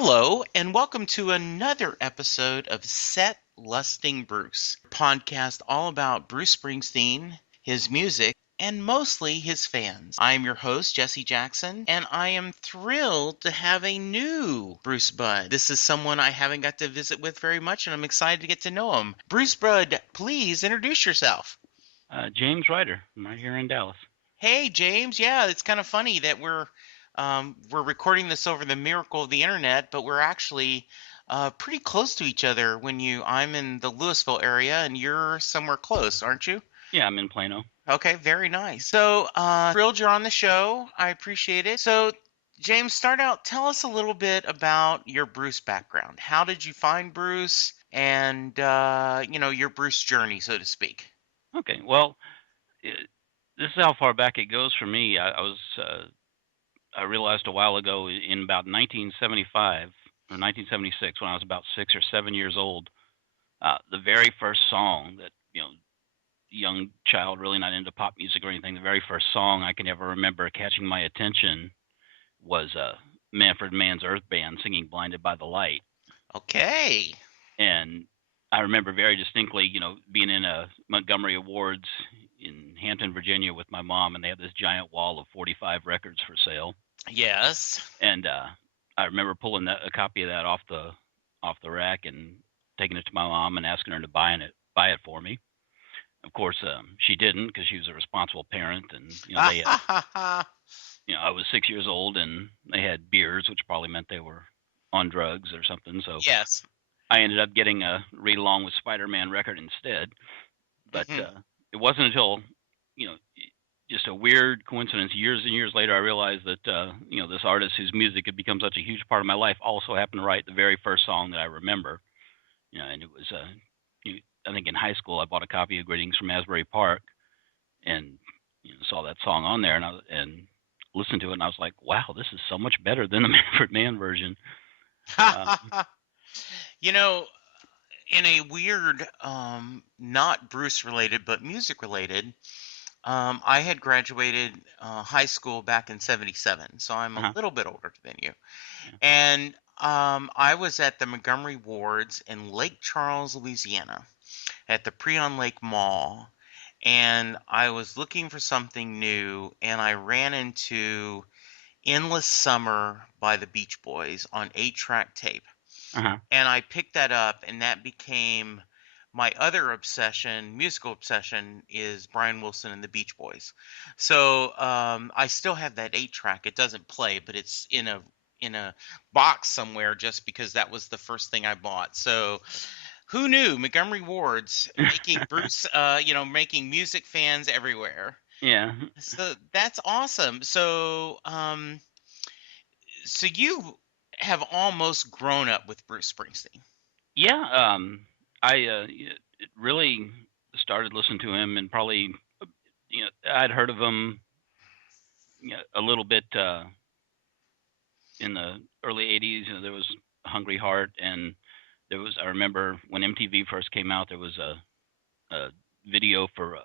Hello, and welcome to another episode of Set Lusting Bruce, a podcast all about Bruce Springsteen, his music, and mostly his fans. I'm your host, Jesse Jackson, and I am thrilled to have a new Bruce Bud. This is someone I haven't got to visit with very much, and I'm excited to get to know him. Bruce Bud, please introduce yourself. James Ryder. I'm right here in Dallas. Hey, James. Yeah, it's kind of funny that we're recording this over the miracle of the internet, but we're actually pretty close to each other. I'm in the Louisville area and you're somewhere close, aren't you? Yeah, I'm in Plano. Okay, very nice. So, thrilled you're on the show. I appreciate it. So, James, start out. Tell us a little bit about your Bruce background. How did you find Bruce, and your Bruce journey, so to speak? Okay, well, this is how far back it goes for me. I realized a while ago in about 1975 or 1976, when I was about 6 or 7 years old, the very first song that young child, really not into pop music or anything, the very first song I can ever remember catching my attention was Manfred Mann's Earth Band singing "Blinded by the Light." Okay. And I remember very distinctly, being in a Montgomery Wards in Hampton, Virginia with my mom, and they had this giant wall of 45 records for sale. Yes. And I remember pulling a copy of that off the rack and taking it to my mom and asking her to buy it for me. Of course, she didn't, because she was a responsible parent, and they I was 6 years old, and they had beards, which probably meant they were on drugs or something. So Yes. I ended up getting a Read Along with Spider-Man record instead. But Mhm. it wasn't until, just a weird coincidence, years and years later, I realized that, this artist whose music had become such a huge part of my life also happened to write the very first song that I remember. And it was, I think in high school, I bought a copy of Greetings from Asbury Park and saw that song on there, and listened to it, and I was like, wow, this is so much better than the Manfred Mann version. Uh, You know, in a weird, not Bruce related, but music related, I had graduated high school back in '77, so I'm a uh-huh, little bit older than you. yeah, And I was at the Montgomery Wards in Lake Charles, Louisiana, at the Preon Lake Mall, and I was looking for something new, and I ran into Endless Summer by the Beach Boys on 8-track tape. uh-huh, And I picked that up, and that became my other obsession, musical obsession, is Brian Wilson and the Beach Boys. So I still have that 8-track. It doesn't play, but it's in a box somewhere, just because that was the first thing I bought. So who knew Montgomery Wards making Bruce, making music fans everywhere. yeah. So that's awesome. So you have almost grown up with Bruce Springsteen. Yeah, I really started listening to him, and probably I'd heard of him a little bit in the early '80s. There was Hungry Heart, and I remember when MTV first came out, there was a video for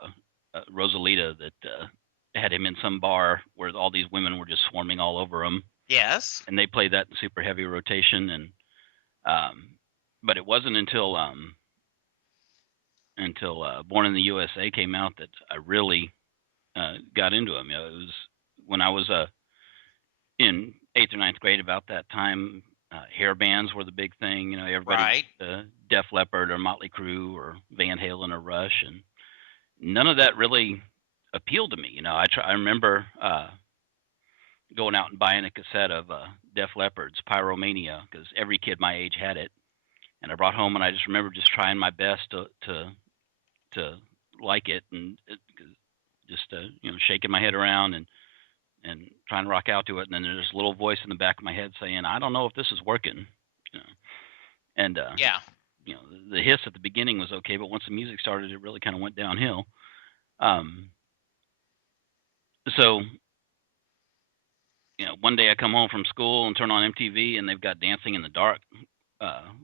Rosalita that had him in some bar where all these women were just swarming all over him, Yes. and they played that in super heavy rotation. And um, but it wasn't until Born in the USA came out that I really got into him. It was when I was in eighth or ninth grade. About that time, hair bands were the big thing. Everybody Right. Def Leppard or Motley Crue or Van Halen or Rush, and none of that really appealed to me. I remember going out and buying a cassette of Def Leppard's Pyromania, because every kid my age had it, and I brought home, and I just remember just trying my best to like it, and just shaking my head around and trying to rock out to it, and then there's a little voice in the back of my head saying, I don't know if this is working. you know and Yeah. you know the hiss at the beginning was okay, but once the music started, it really kind of went downhill. um so one day I come home from school and turn on MTV, and they've got Dancing in the Dark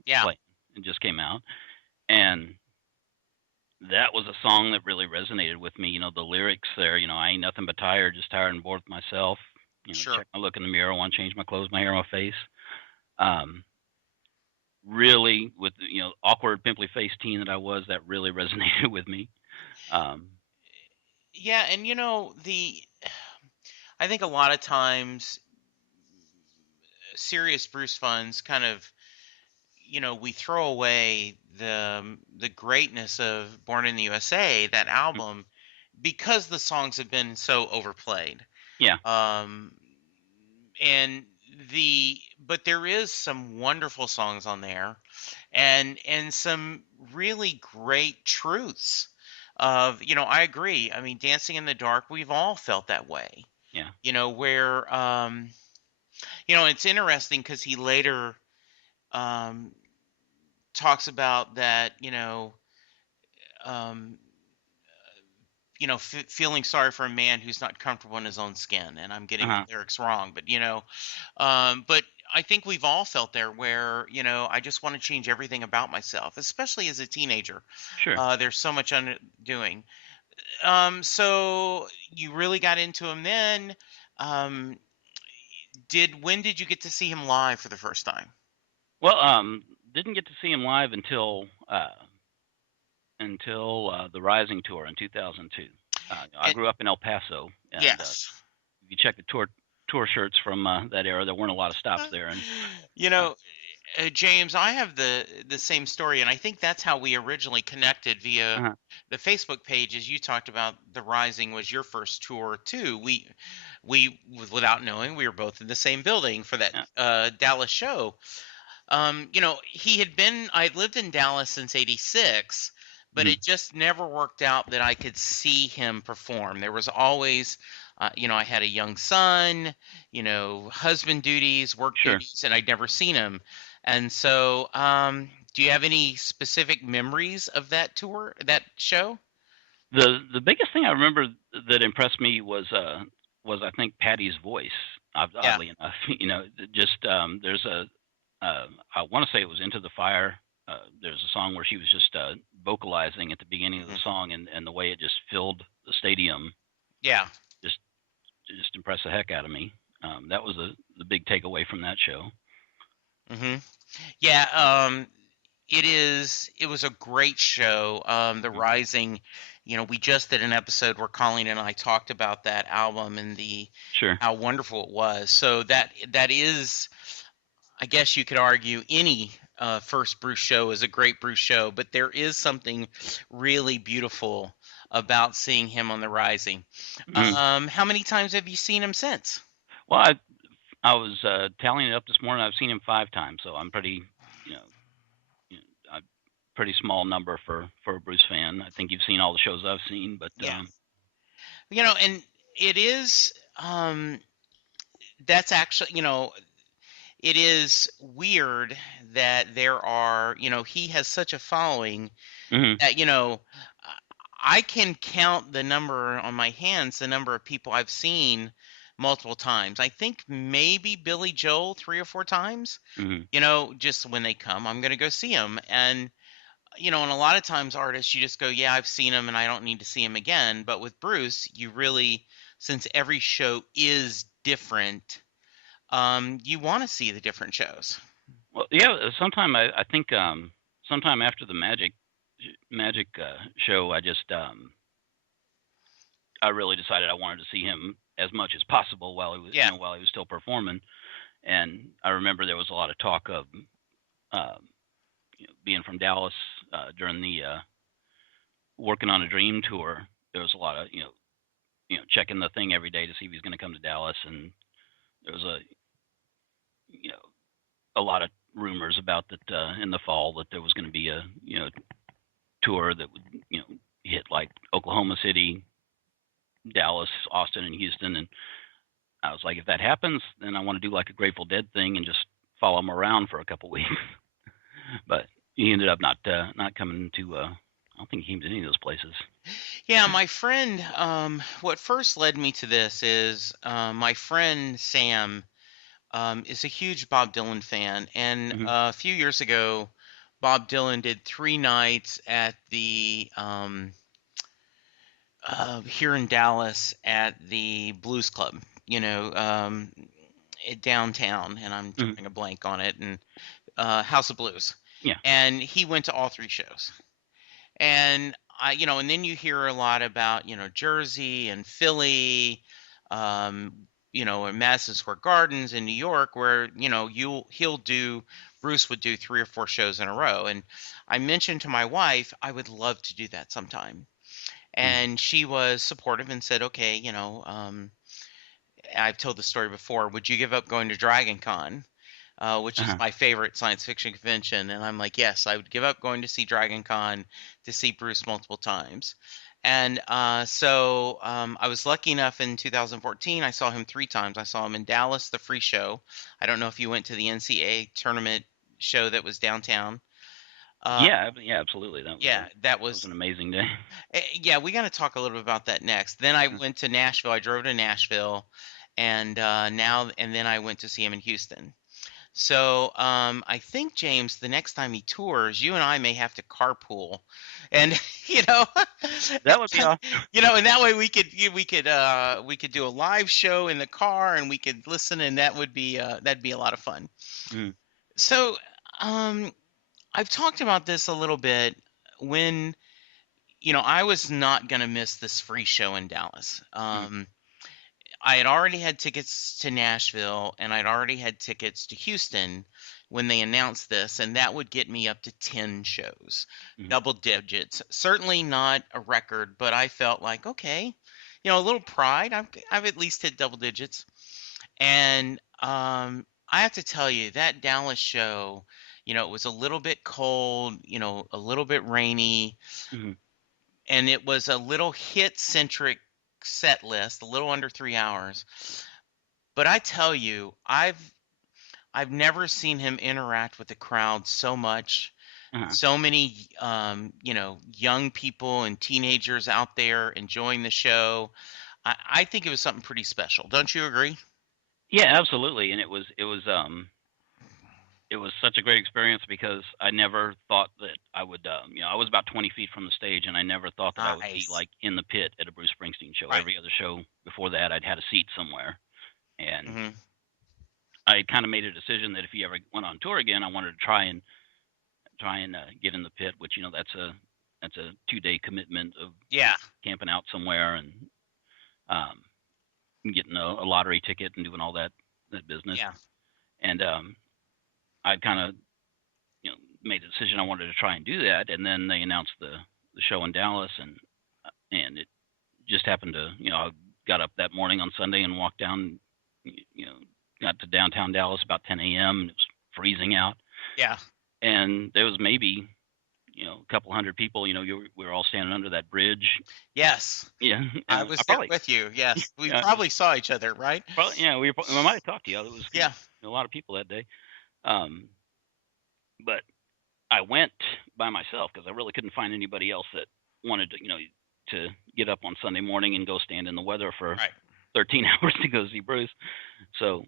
Yeah. playing. It just came out, and that was a song that really resonated with me. The lyrics there, I ain't nothing but tired, just tired and bored with myself. Sure. Check my look in the mirror, want to change my clothes, my hair, my face. um, really with awkward pimply faced teen that I was, that really resonated with me. Um, Yeah, and the I think a lot of times serious Bruce funds kind of we throw away the greatness of Born in the USA, that album, because the songs have been so overplayed. yeah, Um, and but there is some wonderful songs on there, and some really great truths of I agree. I mean, Dancing in the Dark, we've all felt that way. yeah, Where it's interesting because he later um talks about that, um feeling sorry for a man who's not comfortable in his own skin, and I'm getting the uh-huh, lyrics wrong, but but I think we've all felt there where I just want to change everything about myself, especially as a teenager. sure. There's so much undoing. So you really got into him then. um did When did you get to see him live for the first time? Well, didn't get to see him live until the Rising tour in 2002. I And grew up in El Paso, and yes. if you check the tour shirts from that era, there weren't a lot of stops there. And you uh, know James, I have the same story, and I think that's how we originally connected via uh the Facebook page. As you talked about, the Rising was your first tour too. We without knowing, we were both in the same building for that yeah, Dallas show. He had been, I had lived in Dallas since '86, but mhm, it just never worked out that I could see him perform. There was always, I had a young son, husband duties, work sure. duties, and I'd never seen him. And so, do you have any specific memories of that tour, that show? The biggest thing I remember that impressed me was I think Patty's voice. Yeah. Oddly enough, just there's a I want to say it was Into the Fire. There's a song where she was just vocalizing at the beginning of the Hmm. song, and the way it just filled the stadium Yeah. just just impressed the heck out of me. That was the big takeaway from that show. Hmm. Yeah. It was a great show. The Mhm. Rising, we just did an episode where Colleen and I talked about that album and the Sure. how wonderful it was. So that is, I guess you could argue, any first Bruce show is a great Bruce show, but there is something really beautiful about seeing him on the Rising. Mhm. How many times have you seen him since? Well, I was tallying it up this morning. I've seen him 5 times, so I'm pretty, you know, you know, a pretty small number for a Bruce fan. I think you've seen all the shows I've seen, but Yeah. And it is, that's actually, it is weird that there are, he has such a following mhm, that, I can count the number on my hands, the number of people I've seen multiple times. I think maybe Billy Joel 3 or 4 times, mhm. just when they come, I'm going to go see them. And a lot of times artists, you just go, yeah, I've seen him and I don't need to see him again. But with Bruce, you really, since every show is different, you want to see the different shows. Well, yeah. Sometime I think sometime after the Magic show, I really decided I wanted to see him as much as possible while he was Yeah. while he was still performing. And I remember there was a lot of talk of um, being from Dallas during the working on a Dream tour. There was a lot of checking the thing every day to see if he's going to come to Dallas, and there was you know a lot of rumors about that in the fall that there was going to be a tour that would hit like Oklahoma City, Dallas, Austin, and Houston. And I was like, if that happens, then I want to do like a Grateful Dead thing and just follow him around for a couple weeks. But he ended up not coming to. I don't think he came to any of those places. Yeah, my friend, what first led me to this is my friend Sam is a huge Bob Dylan fan. And Hmm. a few years ago, Bob Dylan did 3 nights at the here in Dallas at the Blues Club. downtown, and I'm Mhm. drawing a blank on it, and House of Blues, Yeah. and he went to all three shows. And and then you hear a lot about, Jersey and Philly, um, and Madison Square Gardens in New York, where, Bruce would do three or four shows in a row. And I mentioned to my wife, I would love to do that sometime. Mhm. And she was supportive and said, okay, I've told the story before. Would you give up going to Dragon Con? Which is Uh-huh. my favorite science fiction convention. And I'm like, yes, I would give up going to see Dragon Con to see Bruce multiple times. And I was lucky enough in 2014, I saw him three times. I saw him in Dallas, the free show. I don't know if you went to the NCAA tournament show that was downtown. Uh, Yeah, absolutely. yeah, that That was was, an amazing day. yeah, we got to talk a little bit about that next. Then I went to Nashville. I drove to Nashville, and then I went to see him in Houston. So, I think, James, the next time he tours, you and I may have to carpool, and you know, That would be awesome. and that way we could do a live show in the car, and we could listen, and that'd be a lot of fun. Mhm. So, um, I've talked about this a little bit when I was not gonna miss this free show in Dallas. Mhm. I had already had tickets to Nashville and I'd already had tickets to Houston when they announced this, and that would get me up to 10 shows, Mhm. double digits. Certainly not a record, but I felt like, okay, a little pride. I've at least hit double digits. And I have to tell you, that Dallas show, it was a little bit cold, a little bit rainy, Mhm. and it was a little hit centric set list, a little under 3 hours. But I tell you, I've never seen him interact with the crowd so much. Uh-huh. So many, young people and teenagers out there enjoying the show. I think it was something pretty special. Don't you agree? Yeah, absolutely. And it was such a great experience because I never thought that I would, I was about 20 feet from the stage, and I never thought that I would be Nice. like in the pit at a Bruce Springsteen show. Right. Every other show before that, I'd had a seat somewhere, and Hmm. I kind of made a decision that if he ever went on tour again, I wanted to try and get in the pit, which that's a 2 day commitment of Yeah. camping out somewhere and um, getting a lottery ticket and doing all that business. Yeah. And I kind of made a decision I wanted to try and do that, and then they announced the show in Dallas, and it just happened to I got up that morning on Sunday and walked down, you know got to downtown Dallas about 10 a.m. It was freezing out, Yeah. and there was maybe a couple hundred people. We were all standing under that bridge. Yes. Yeah, I I was there probably with you. Yes. We yeah, probably saw each other, right? probably yeah we might have talked to you. It was Yeah. a lot of people that day, um, but I went by myself because I really couldn't find anybody else that wanted to get up on Sunday morning and go stand in the weather for Right. 13 hours to go see Bruce. So,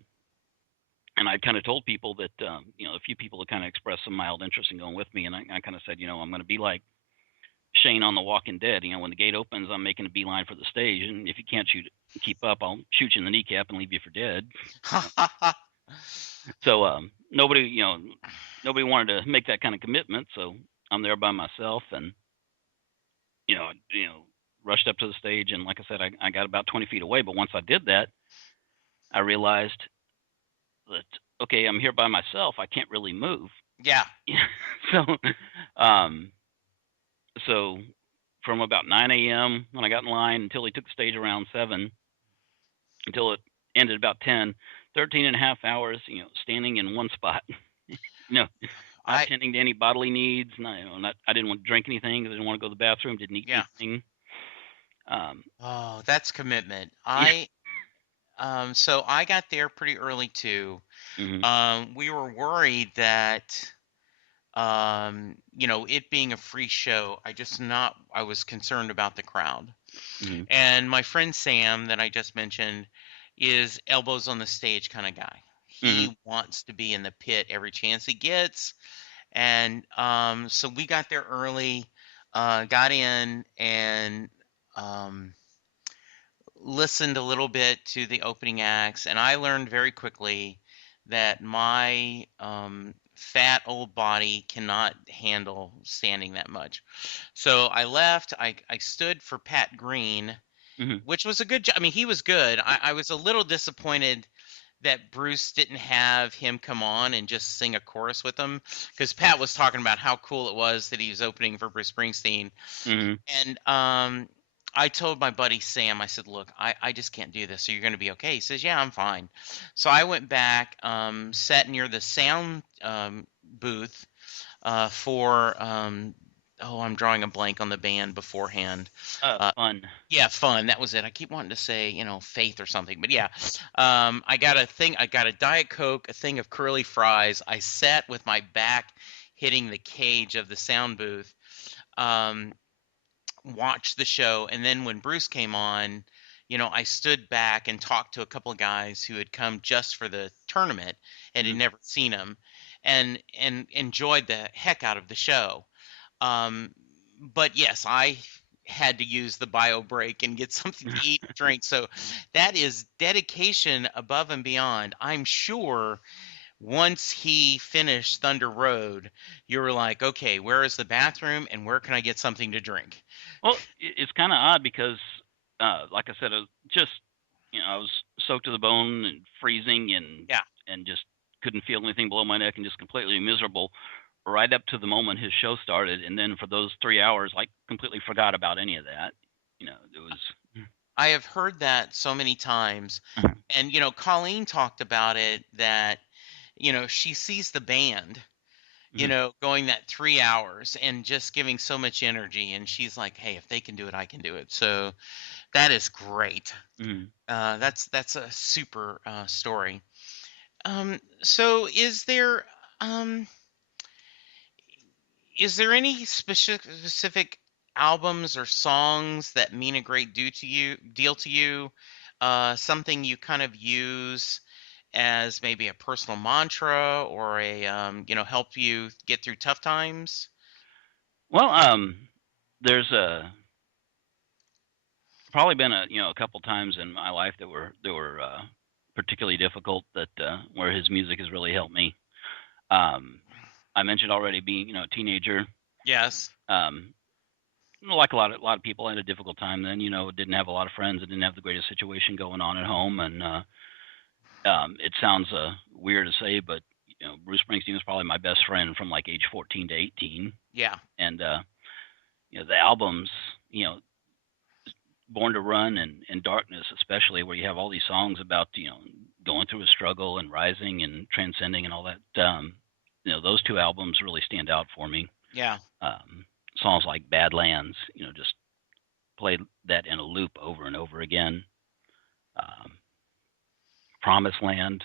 and I kind of told people that a few people had kind of expressed some mild interest in going with me, and I kind of said, I'm going to be like Shane on The Walking Dead. When the gate opens, I'm making a beeline for the stage, and if you can't keep up, I'll shoot you in the kneecap and leave you for dead. You know? So nobody wanted to make that kind of commitment. So I'm there by myself, and rushed up to the stage, and like I said, I got about 20 feet away. But once I did that, I realized that okay, I'm here by myself. I can't really move. Yeah. so, um, so from about 9 a.m. when I got in line until he took the stage around 7, until it ended about 10, 13 and a half hours, standing in one spot, you know, not I tending to any bodily needs. I didn't want to drink anything. I didn't want to go to the bathroom. Didn't eat Yeah. anything. Um, Oh, that's commitment. yeah. So I got there pretty early too. Hmm. We were worried that, it being a free show, I was concerned about the crowd. Hmm. And my friend Sam, that I just mentioned, is elbows on the stage kind of guy. Hmm. He wants to be in the pit every chance he gets. And so we got there early, got in, and um, listened a little bit to the opening acts, and I learned very quickly that my fat old body cannot handle standing that much. So I left. I stood for Pat Green, Mhm. which was a good job. I mean, he was good. I was a little disappointed that Bruce didn't have him come on and just sing a chorus with him, because Pat was talking about how cool it was that he was opening for Bruce Springsteen. Mhm. And I told my buddy Sam, I said, look, I just can't do this. So you're going to be okay? He says, yeah, I'm fine. So I went back, sat near the sound booth for, oh, I'm drawing a blank on the band beforehand. Uh, Fun. yeah, fun. That was it. I keep wanting to say, faith or something, but yeah. I got a thing. I got a Diet Coke, a thing of curly fries. I sat with my back hitting the cage of the sound booth. Um, Watched the show, and then when Bruce came on, I stood back and talked to a couple of guys who had come just for the tournament and had Mhm. never seen him, and enjoyed the heck out of the show. Um, but yes, I had to use the bio break and get something to eat and drink. So that is dedication above and beyond. I'm sure once he finished Thunder Road, you were like, okay, where is the bathroom and where can I get something to drink? Well, it's kind of odd because, like I said, just I was soaked to the bone and freezing Yeah. and just couldn't feel anything below my neck and just completely miserable right up to the moment his show started, and then for those 3 hours, like completely forgot about any of that. It was. I have heard that so many times. And, Colleen talked about it that, she sees the band, Mhm. going that 3 hours and just giving so much energy. And she's like, hey, if they can do it, I can do it. So that is great. Mhm. That's a super story. So um, is there any specific albums or songs that mean a great deal to you? Something you kind of use as maybe a personal mantra or help you get through tough times? Well, there's probably been a couple times in my life that were particularly difficult that where his music has really helped me. Um, I mentioned already being a teenager. Yes. Um, like a lot of people, I had a difficult time then. Didn't have a lot of friends. I didn't have the greatest situation going on at home, and it sounds weird to say, but Bruce Springsteen was probably my best friend from like age 14 to 18, Yeah. and the albums, you know, Born to Run and Darkness, especially where you have all these songs about going through a struggle and rising and transcending and all that. Those two albums really stand out for me. Yeah. Um, Songs like Badlands, just played that in a loop over and over again. Um, Promised Land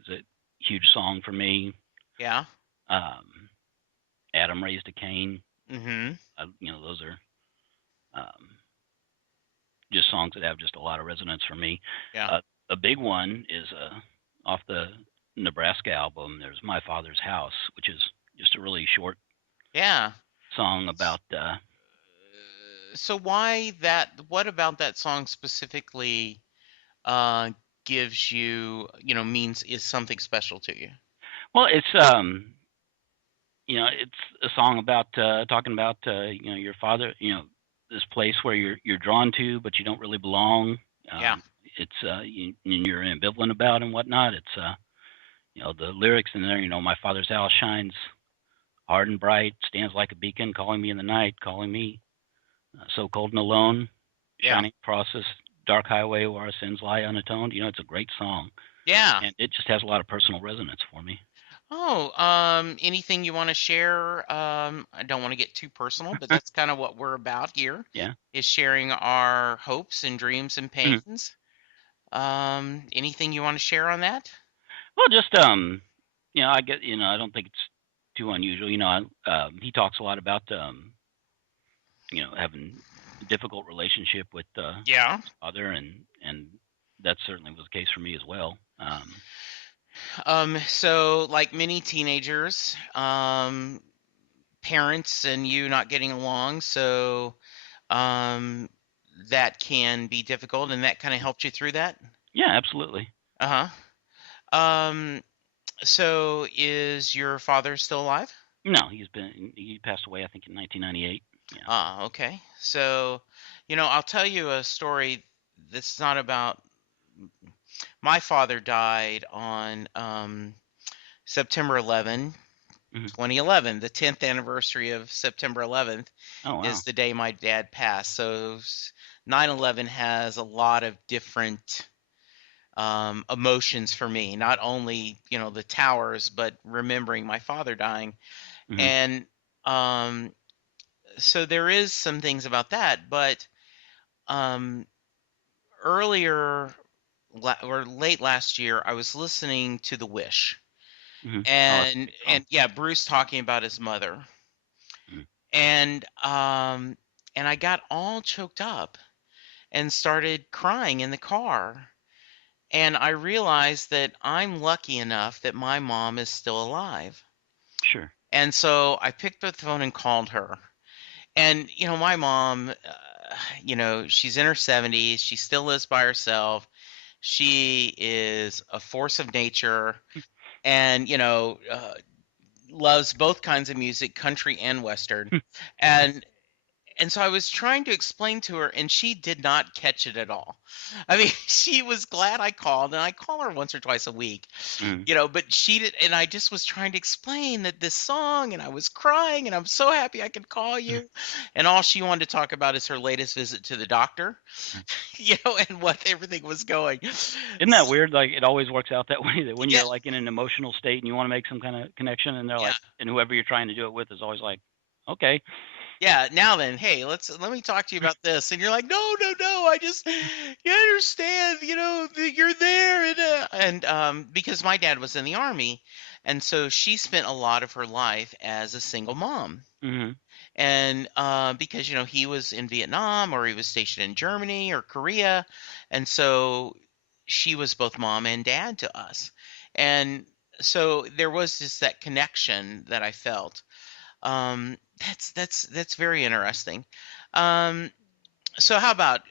is a huge song for me. Yeah. Um, Adam Raised a Cain, Mm-hmm. those are um, just songs that have just a lot of resonance for me. Yeah. Uh, a big one is off the Nebraska album. There's My Father's House, which is just a really short Yeah. song about. So why that? What about that song specifically uh, gives you, means is something special to you? Well, it's a song about talking about your father. This place where you're drawn to, but you don't really belong. Yeah. It's you're ambivalent about and whatnot. It's the lyrics in there. My father's house shines hard and bright, stands like a beacon, calling me in the night, calling me so cold and alone, Yeah. shining across this dark highway where our sins lie unatoned. It's a great song, Yeah. and it just has a lot of personal resonance for me. Oh, anything you want to share? I don't want to get too personal, but that's kind of what we're about here, Yeah. is sharing our hopes and dreams and Mhm. pains. Anything you want to share on that? Well, just I get I don't think it's too unusual. He talks a lot about having a difficult relationship with Yeah. his father, and that certainly was the case for me as well. So like many teenagers, parents and you not getting along, so um that can be difficult, and that kind of helped you through that? Yeah, absolutely. Uh-huh. Um, so is your father still alive? No, he passed away I think in 1998. Yeah. Ah, okay. So, I'll tell you a story that's not about my father died on September Mhm. 2011. The 10th anniversary of September 11th Oh, wow. is the day my dad passed. So 9/11 has a lot of different emotions for me, not only, the towers, but remembering my father dying. Mhm. And um, so there is some things about that, but um, earlier or late last year, I was listening to The Wish, Mhm. Oh, that's a and great song. yeah, Bruce talking about his mother, Mhm. and I got all choked up and started crying in the car. And I realized that I'm lucky enough that my mom is still alive. Sure. And so I picked up the phone and called her. And, my mom, she's in her 70s. She still lives by herself. She is a force of nature and, loves both kinds of music, country and Western. And so I was trying to explain to her, and she did not catch it at all. I mean, she was glad I called, and I call her once or twice a week, Mhm. but she did, and I just was trying to explain that this song, and I was crying, and I'm so happy I could call Mhm. you. And all she wanted to talk about is her latest visit to the doctor, Mhm. and what everything was going. Isn't that weird? Like, it always works out that way, that when Yeah, you're, like, in an emotional state and you wanna make some kinda connection, and they're yeah. like, and whoever you're trying to do it with is always like, "Okay." Yeah, now then, hey, let me talk to you about this. And you're like, no, no, no, I just you understand, that you're there, and because my dad was in the army, and so she spent a lot of her life as a single mom. Mhm. And because he was in Vietnam or he was stationed in Germany or Korea, and so she was both mom and dad to us. And so there was just that connection that I felt. That's very interesting. Um, so how about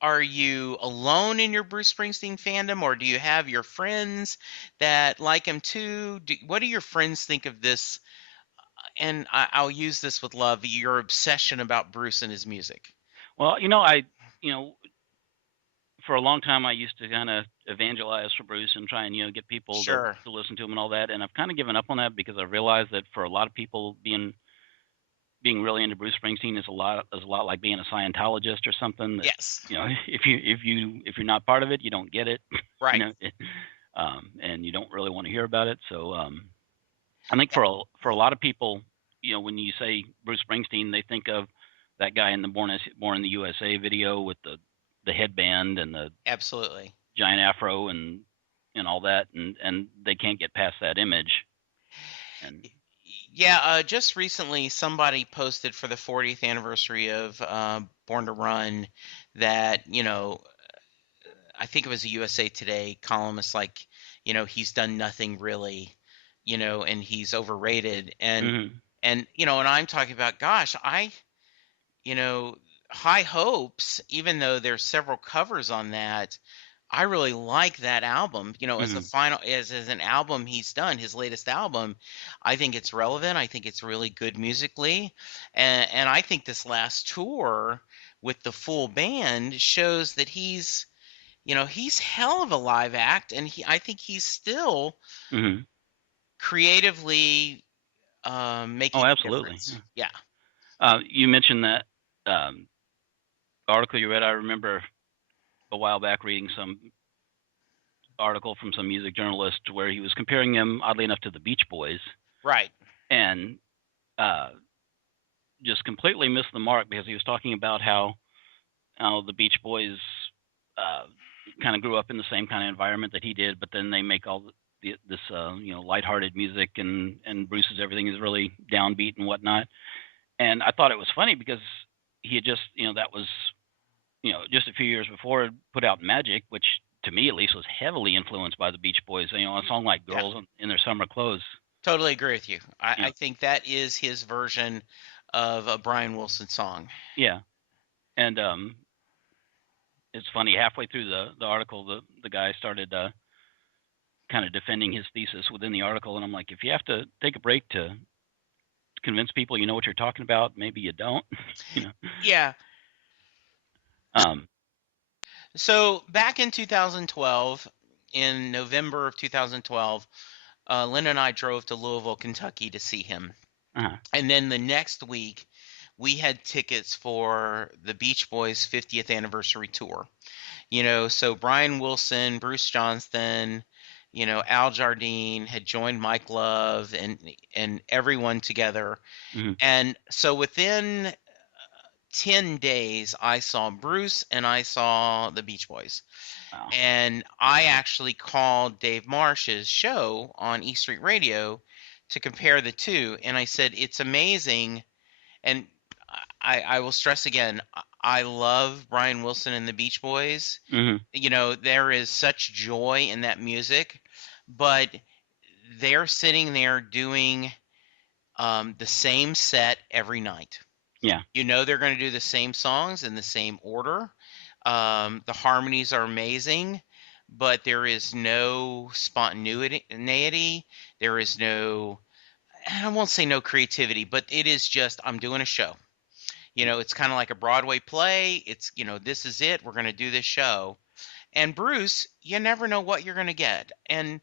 are you alone in your Bruce Springsteen fandom, or do you have your friends that like him too? What do your friends think of this? And I'll use this with love, your obsession about Bruce and his music. Well, you know, for a long time, I used to kinda evangelize for Bruce and try and, get people Sure. to listen to him and all that, and I've kinda given up on that because I realized that for a lot of people, being really into Bruce Springsteen is a lot like being a Scientologist or something that, Yes. if you're not part of it, you don't get it, you Right. know, and you don't really wanna hear about it, so, I think Yeah, for a lot of people, when you say Bruce Springsteen, they think of that guy in the Born in the USA video with the headband and the absolutely. giant afro and all that, and they can't get past that image. And Yeah, just recently somebody posted for the 40th anniversary of Born to Run that, I think it was a USA Today columnist, like, he's done nothing really, and he's overrated. And mhm, and I'm talking about, gosh, you know, High Hopes, even though there's several covers on that, I really like that album. As the mhm, final as an album he's done, his latest album, I think it's relevant. I think it's really good musically. And I think this last tour with the full band shows that he's hell of a live act, and I think he's still mhm. creatively Oh, making a absolutely. difference. Yeah. Yeah, You mentioned that um, article you read. I remember a while back reading some article from some music journalist where he was comparing them, oddly enough, to the Beach Boys, right. and uh, just completely missed the mark because he was talking about how the Beach Boys uh, kind of grew up in the same kind of environment that he did, but then they make all this lighthearted music, and Bruce's everything is really downbeat and whatnot. And I thought it was funny because he had just that was just a few years before put out Magic, which to me at least was heavily influenced by the Beach Boys. A song like Yeah. "Girls in Their Summer Clothes." Totally agree with you. I You know, think that is his version of a Brian Wilson song. yeah. And it's funny. Halfway through the article, the guy started kind of defending his thesis within the article, and I'm like, if you have to take a break to convince people you know what you're talking about, maybe you don't. you know. Yeah. Um, So back in 2012, in November of 2012, Lynn and I drove to Louisville, Kentucky to see him. uh-huh. And then the next week, we had tickets for the Beach Boys' 50th anniversary tour. So Brian Wilson, Bruce Johnston, Al Jardine had joined Mike Love and everyone together. Mm-hmm. And so within 10 days, I saw Bruce and I saw the Beach Boys. Wow. And I actually called Dave Marsh's show on E Street Radio to compare the two. And I said, it's amazing. And I will stress again, I love Brian Wilson and the Beach Boys. Mm-hmm. There is such joy in that music, but they're sitting there doing the same set every night. Yeah. They're going to do the same songs in the same order. The harmonies are amazing, but there is no spontaneity. There is no, I won't say no creativity, but it is just, I'm doing a show. It's kind of like a Broadway play. It's, this is it. We're going to do this show. And Bruce, you never know what you're going to get. And,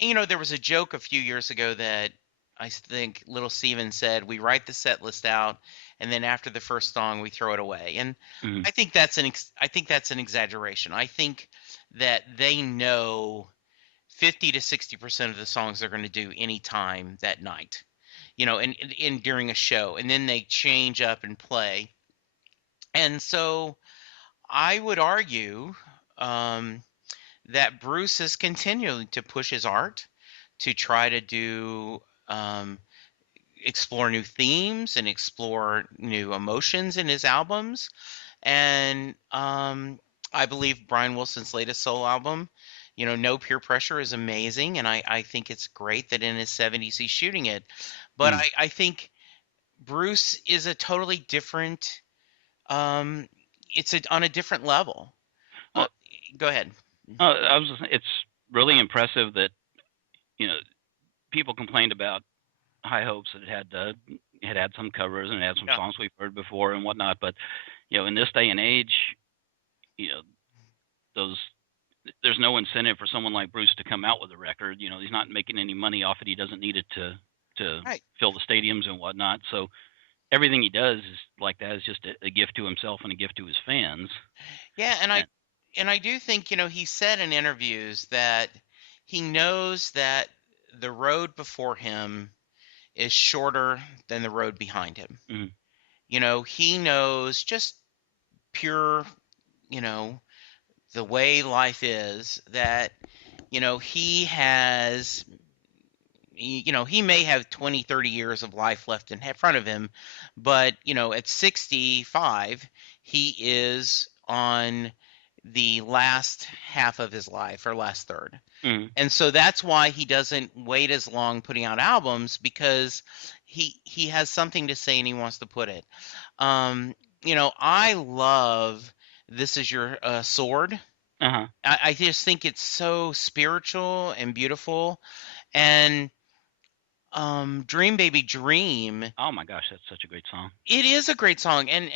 there was a joke a few years ago that I think Little Steven said, we write the set list out, and then after the first song, we throw it away. And Mm-hmm. I think that's an exaggeration. I think that they know 50 to 60% of the songs they're going to do anytime that night, and during a show, and then they change up and play. And so I would argue um, that Bruce is continuing to push his art to try to do explore new themes and explore new emotions in his albums. And I believe Brian Wilson's latest solo album, No Peer Pressure, is amazing. And I think it's great that in his 70s he's shooting it. But Mm-hmm. I think Bruce is a totally different, um, on a different level. Well, Go ahead. it's really impressive that you know people complained about High Hopes that it had some covers and it had some Yeah. songs we've heard before and whatnot, but in this day and age, you know those there's no incentive for someone like Bruce to come out with a record. He's not making any money off it. He doesn't need it to Right. fill the stadiums and whatnot. So everything he does is like that is just a gift to himself and a gift to his fans. Yeah, and I And and I do think, he said in interviews that he knows that the road before him is shorter than the road behind him. mm, He knows just pure, you know, the way life is that, he has he may have 20, 30 years of life left in front of him, but at 65 he is on the last half of his life, or last third. mm, And so that's why he doesn't wait as long putting out albums, because he has something to say and he wants to put it. I love This Is Your Sword. uh-huh. I just think it's so spiritual and beautiful. And Dream Baby Dream, Oh my gosh, that's such a great song. it is a great song. And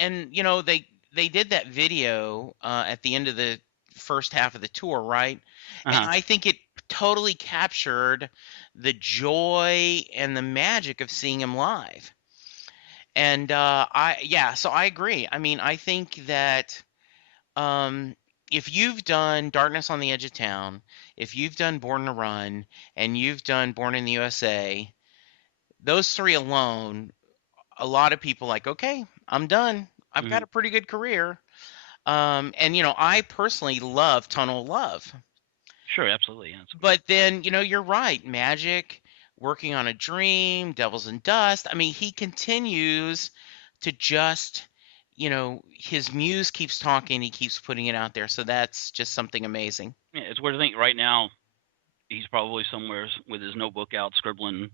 they did that video at the end of the first half of the tour, right? And Uh-huh. I think it totally captured the joy and the magic of seeing him live. And so I agree. I mean, I think that um, if you've done Darkness on the Edge of Town, if you've done Born to Run, and you've done Born in the USA, those three alone, a lot of people like, okay, I'm done. I've got Hmm. a pretty good career. And I personally love Tunnel Love. Sure, absolutely. Yeah, that's great. But then, you're right. Magic, Working on a Dream, Devils and Dust. I mean, he continues to just, his muse keeps talking, he keeps putting it out there. So that's just something amazing. Yeah, it's weird to think right now he's probably somewhere with his notebook out scribbling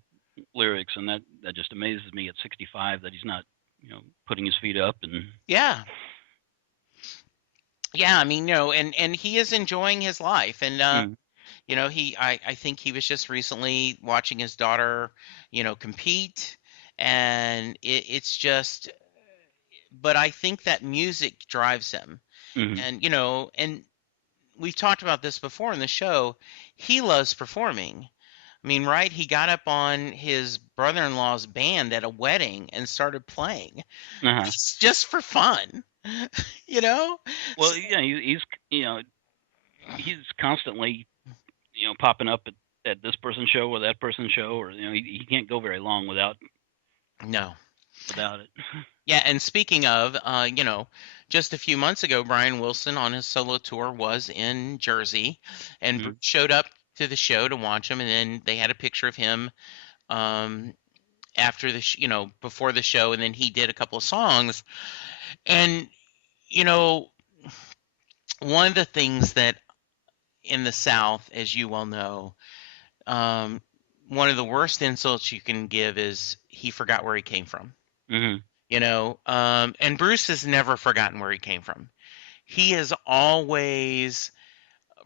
lyrics, and that just amazes me at 65 that he's not putting his feet up and. Yeah. Yeah, I mean, and he is enjoying his life, and Mm, I think he was just recently watching his daughter, compete, and it's just, but I think that music drives him, mm, and we've talked about this before in the show. He loves performing. I mean, right? He got up on his brother-in-law's band at a wedding and started playing. uh-huh. It's just for fun, you know? Well, yeah, he's constantly popping up at this person's show or that person's show, or he can't go very long No. without it. Yeah, and speaking of, just a few months ago, Brian Wilson on his solo tour was in Jersey, and Bruce Mm, showed up to the show to watch him, and then they had a picture of him um, after before the show, and then he did a couple of songs, and you know, one of the things that in the South, as you well know, um, one of the worst insults you can give is he forgot where he came from. mm, And Bruce has never forgotten where he came from. He has always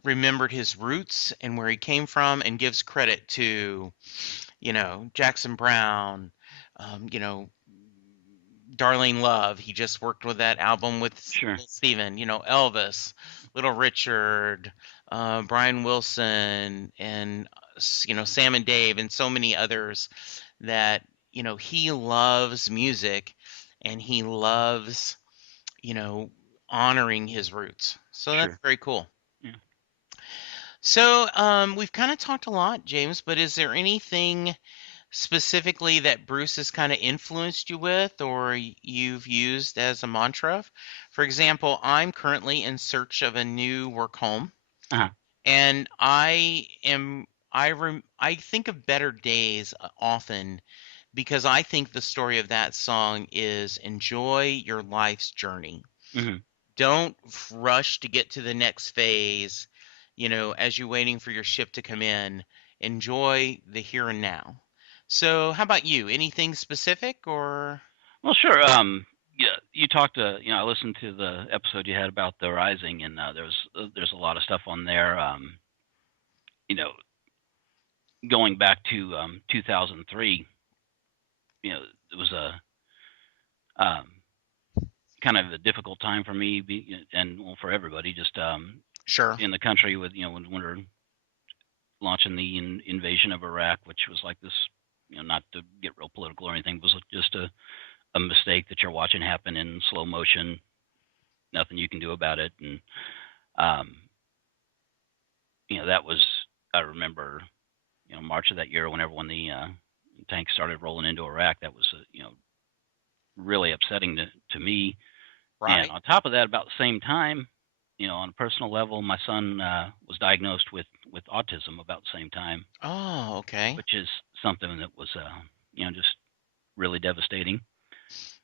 remembered his roots and where he came from and gives credit to, Jackson Brown, um, you know, Darlene Love. He just worked with that album with sure, Steven, Elvis, Little Richard, Brian Wilson, and, Sam and Dave, and so many others that, he loves music and he loves, you know, honoring his roots. So that's sure. very cool. Yeah. So, we've kind of talked a lot, James, but is there anything specifically that Bruce has kind of influenced you with or you've used as a mantra? For example, I'm currently in search of a new work home, Uh-huh. and I think of Better Days often because I think the story of that song is enjoy your life's journey. Mm, Don't rush to get to the next phase, as you're waiting for your ship to come in. Enjoy the here and now. So, how about you? Anything specific or? well, sure. Yeah, you talked. I listened to the episode you had about the Rising, and there's a lot of stuff on there. You know, going back to 2003, it was a um, kind of a difficult time for me, and well, for everybody, just Sure. in the country with when we're launching the invasion of Iraq, which was like this. Not to get real political or anything, was just a mistake that you're watching happen in slow motion. Nothing you can do about it, and um, that was. I remember, March of that year, when the tanks started rolling into Iraq, that was really upsetting to me. And Right. on top of that, about the same time, on a personal level, my son was diagnosed with autism about the same time, Oh, okay. which is something that was just really devastating.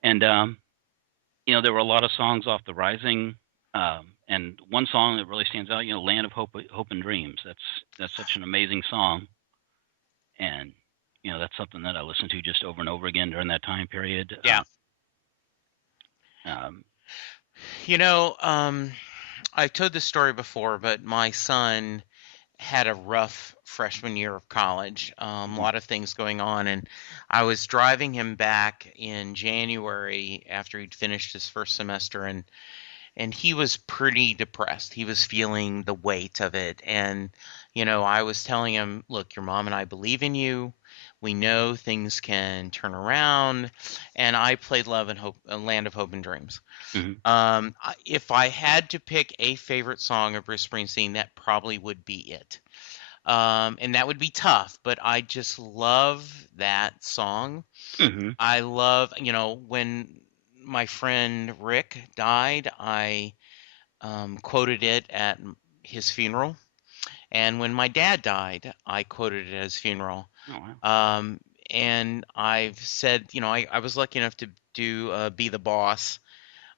And there were a lot of songs off the Rising, and one song that really stands out, "Land of Hope and Dreams." That's such an amazing song, and that's something that I listened to just over and over again during that time period. Yeah. Um, You know, um, I've told this story before, but my son had a rough freshman year of college. A mhm, lot of things going on, and I was driving him back in January after he'd finished his first semester, and he was pretty depressed. He was feeling the weight of it, and I was telling him, "Look, your mom and I believe in you. We know things can turn around." And I played Love and Hope, Land of Hope and Dreams. mhm, If I had to pick a favorite song of Bruce Springsteen, that probably would be it. And that would be tough, but I just love that song. mhm. I love, when my friend Rick died, I quoted it at his funeral. And when my dad died, I quoted it at his funeral. Oh wow. Um, and I've said, I was lucky enough to do Be the Boss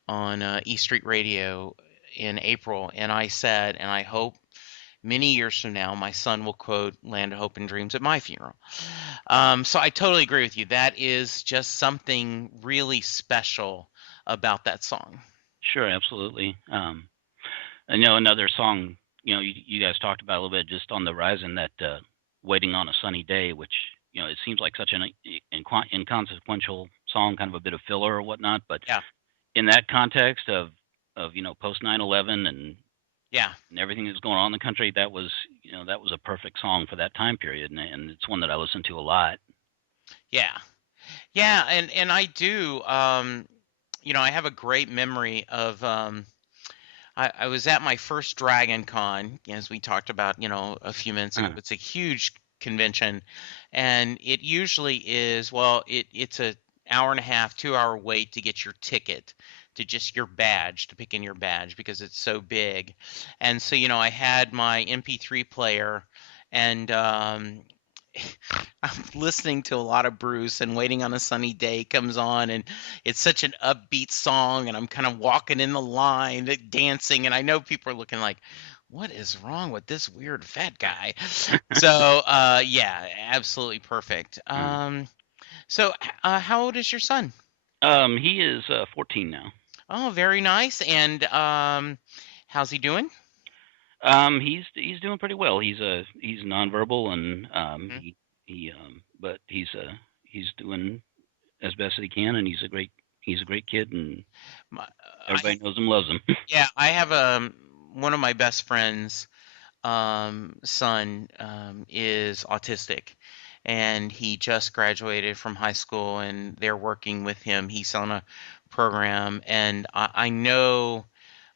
on E Street Radio in April, and I said, and I hope many years from now, my son will quote Land of Hope and Dreams at my funeral. So I totally agree with you. That is just something really special about that song. Sure, absolutely. I know another song, you guys talked about a little bit just on the horizon, that Waiting on a Sunny Day, which, it seems like such an inconsequential song, kind of a bit of filler or whatnot, but Yeah, in that context of post 9/11 yeah, and everything that's going on in the country, that was a perfect song for that time period, and it's one that I listen to a lot. yeah, yeah. And I do. I have a great memory of. I was at my first Dragon Con, as we talked about, a few minutes ago. Uh, It's a huge convention, and it usually is, well, it's a hour and a half, 2 hour wait to get your ticket, to just your badge, to pick in your badge because it's so big. And so, I had my MP3 player, and I'm listening to a lot of Bruce, and Waiting on a Sunny Day comes on, and it's such an upbeat song, and I'm kind of walking in the line, dancing, and I know people are looking like, what is wrong with this weird fat guy? So, yeah, absolutely perfect. uh, So, how old is your son? he is 14 now. Oh, very nice. And how's he doing? He's doing pretty well. He's nonverbal, and Mhm. but he's doing as best as he can, and he's a great kid, and My, everybody knows him, loves him. yeah, I have one of my best friends son is autistic, and he just graduated from high school, and they're working with him. He's on a program, and I know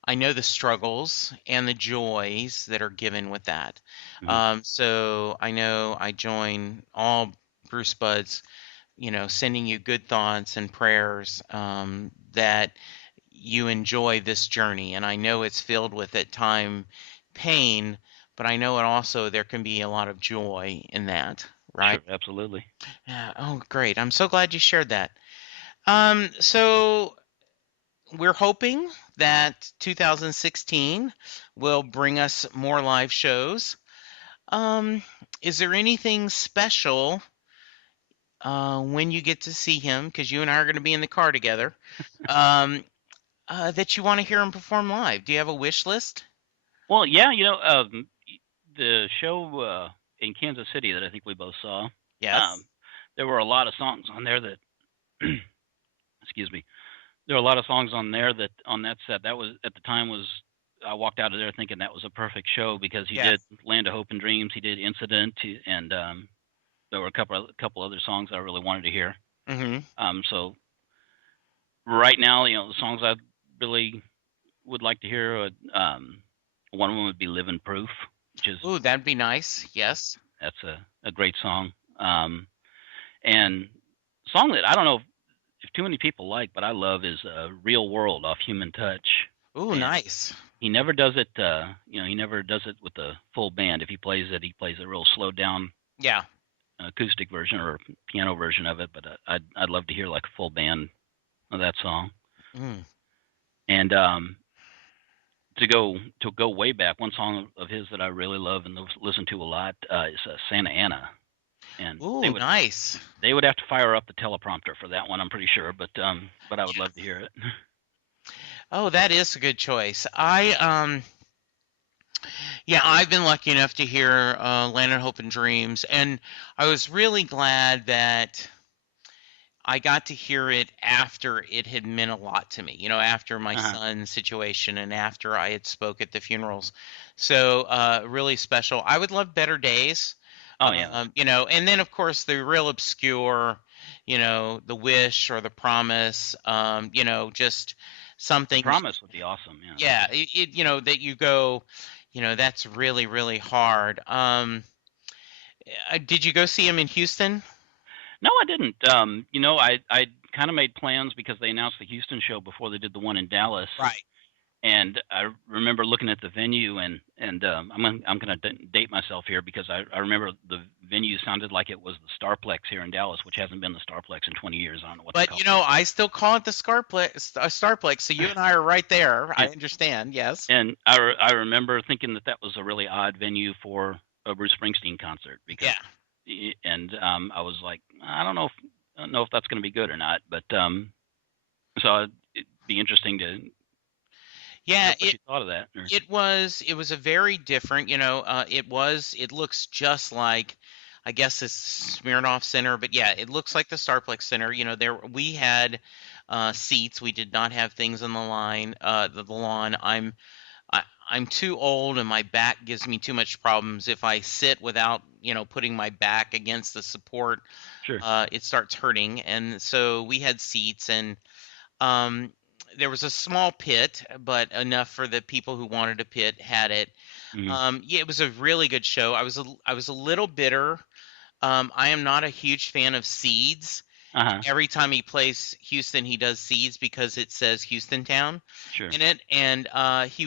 the struggles and the joys that are given with that. Mhm. So I know I join all Bruce Buds, sending you good thoughts and prayers, that you enjoy this journey. And I know it's filled with at time pain, but I know it also there can be a lot of joy in that, right? Sure, absolutely. Yeah. Oh, great. I'm so glad you shared that. So we're hoping that 2016 will bring us more live shows. Um, is there anything special when you get to see him? Because you and I are going to be in the car together. Um, that you want to hear him perform live? Do you have a wish list? Well, yeah, the show in Kansas City that I think we both saw, um, Yes. there were a lot of songs on there that, excuse me, there were a lot of songs on there that on that set that was at the time was I walked out of there thinking that was a perfect show because he did Yes. Land of Hope and Dreams, he did Incident, and there were a couple other songs I really wanted to hear. Mm-hmm. So right now, the songs I really would like to hear, one of them would be "Living Proof," which is Ooh, that'd be nice. Yes. that's a great song. And song that I don't know if too many people like, but I love is "Real World" off Human Touch. Ooh, And nice. he never does it. He never does it with the full band. If he plays it, he plays a real slowed down Yeah. acoustic version or piano version of it. But I'd love to hear like a full band of that song. Mm. And to go way back, one song of his that I really love and listen to a lot is "Santa Ana," and Ooh, nice. they would have to fire up the teleprompter for that one, I'm pretty sure, but I would love to hear it. Oh, that is a good choice. Yeah, I've been lucky enough to hear Land of Hope and Dreams, and I was really glad that I got to hear it after it had meant a lot to me, after my Uh-huh. son's situation and after I had spoke at the funerals. So, really special. I would love Better Days, Oh yeah, and then of course the real obscure, The Wish or The Promise, just The something that, Promise would be awesome. Yeah. yeah, that you go, that's really, really hard. Did you go see him in Houston? No, I didn't. I kind of made plans because they announced the Houston show before they did the one in Dallas, Right. and I remember looking at the venue, and I'm gonna date myself here because I remember the venue sounded like it was the Starplex here in Dallas, which hasn't been the Starplex in 20 years. I don't know what they But call it. I still call it the Starplex. So you and I are right there. I And, understand. Yes. and I remember thinking that was a really odd venue for a Bruce Springsteen concert because, Yeah. and I was like, I don't know if that's going to be good or not. But so it'd be interesting to hear Yeah. what you thought of that. Or, It was a very different. It looks just like, I guess it's Smirnoff Center, but yeah, it looks like the Starplex Center. There we had seats. We did not have things on the line, the lawn. I'm too old and my back gives me too much problems. If I sit without, putting my back against the support, sure. it starts hurting. And so we had seats, and um, there was a small pit, but enough for the people who wanted a pit had it. Hmm. Yeah, it was a really good show. I was a little bitter. I am not a huge fan of seeds. Uh-huh. Every time he plays Houston, he does seeds because it says Houston Town Sure. in it, and he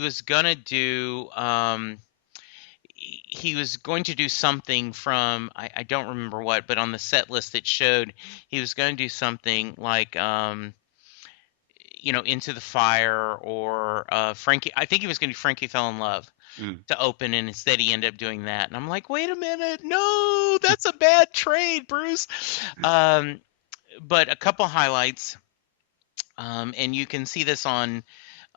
was going to do something from, I don't remember what, but on the set list it showed he was going to do something like Into the Fire, or Frankie. I think he was going to do Frankie Fell in Love Mm. to open, and instead he ended up doing that. And I'm like, wait a minute, no, that's a bad trade, Bruce. Um, but a couple highlights, and you can see this on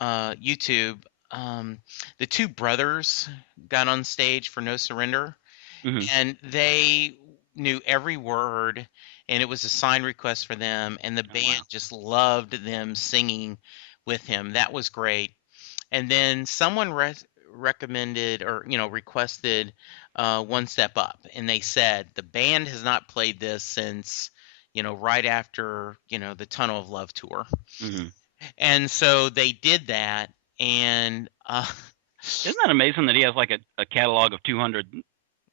YouTube. Um, the two brothers got on stage for No Surrender, Hmm. and they knew every word, and it was a sign request for them, and the Oh band wow. just loved them singing with him. That was great. And then someone recommended, or requested, One Step Up, and they said the band has not played this since right after the Tunnel of Love tour. Hmm. And so they did that, and Isn't that amazing that he has like a catalog of 200,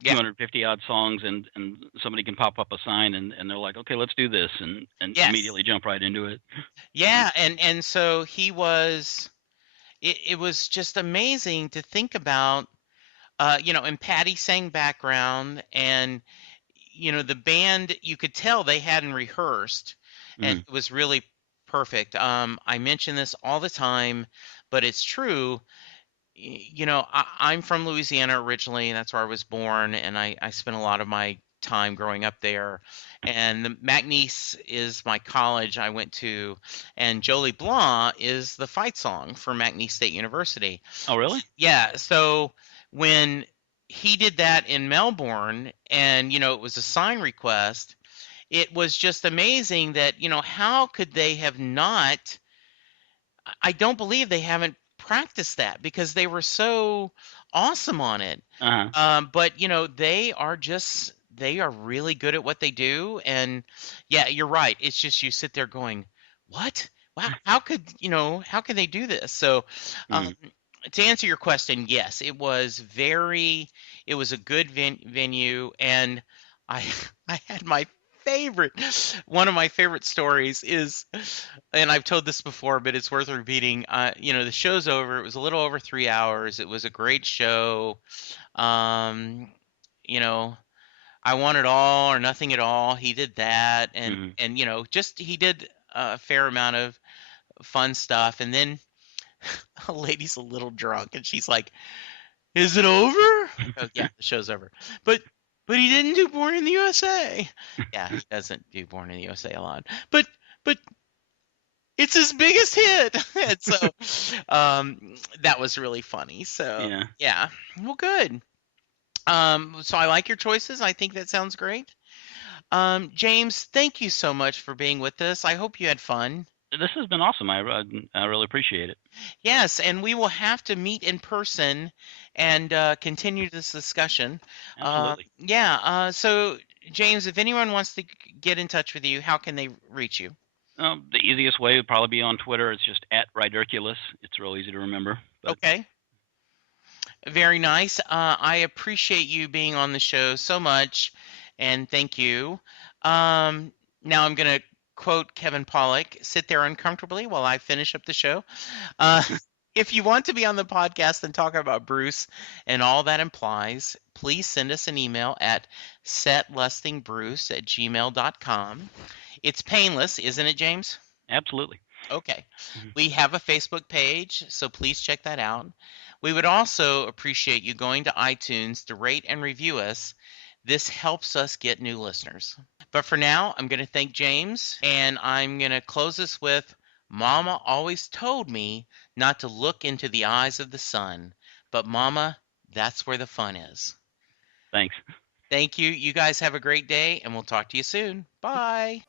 yeah, 250 odd songs, and somebody can pop up a sign and they're like, okay, let's do this, and yes, immediately jump right into it. yeah, and so he was. It was just amazing to think about. And Patty sang background, and the band, you could tell they hadn't rehearsed, and Mm. it was really perfect. I mention this all the time, but it's true. I'm from Louisiana originally, and that's where I was born, and I spent a lot of my time growing up there. And the McNeese is my college I went to, and Jolie Blanc is the fight song for McNeese State University. Oh really? Yeah, so when he did that in Melbourne, and it was a sign request, it was just amazing that, how could they have not. I don't believe they haven't practiced that because they were so awesome on it. Uh-huh. But they are really good at what they do. And yeah, you're right. It's just you sit there going, what? Wow, how could they do this? So, um, Mm. to answer your question, yes, it was a good venue, and I I had favorite one of my favorite stories is, and I've told this before, but it's worth repeating. The show's over. It was a little over 3 hours. It was a great show. Um, you know, I Want It All or Nothing at All. He did that, and Mm. just he did a fair amount of fun stuff. And then a lady's a little drunk, and she's like, "Is it over?" I go, "Yeah, the show's over." But he didn't do Born in the USA. Yeah, he doesn't do Born in the USA a lot. But it's his biggest hit. And so that was really funny. So Yeah. yeah. Well, good. So I like your choices. I think that sounds great. James, thank you so much for being with us. I hope you had fun. This has been awesome. I really appreciate it. Yes, and we will have to meet in person and continue this discussion. Absolutely. Yeah, so James, if anyone wants to get in touch with you, how can they reach you? The easiest way would probably be on Twitter. It's just at Riderculous. It's real easy to remember. But Okay, very nice. I appreciate you being on the show so much, and thank you. Um, Now I'm going to quote Kevin Pollak: "Sit there uncomfortably while I finish up the show." Uh, If you want to be on the podcast and talk about Bruce and all that implies, please send us an email at setlustingbruce@gmail.com. It's painless, isn't it, James? Absolutely. Okay. Mhm. We have a Facebook page, so please check that out. We would also appreciate you going to iTunes to rate and review us. This helps us get new listeners. But for now, I'm going to thank James, and I'm going to close this with Mama always told me not to look into the eyes of the sun, but Mama, that's where the fun is. Thanks. Thank you. You guys have a great day, and we'll talk to you soon. Bye.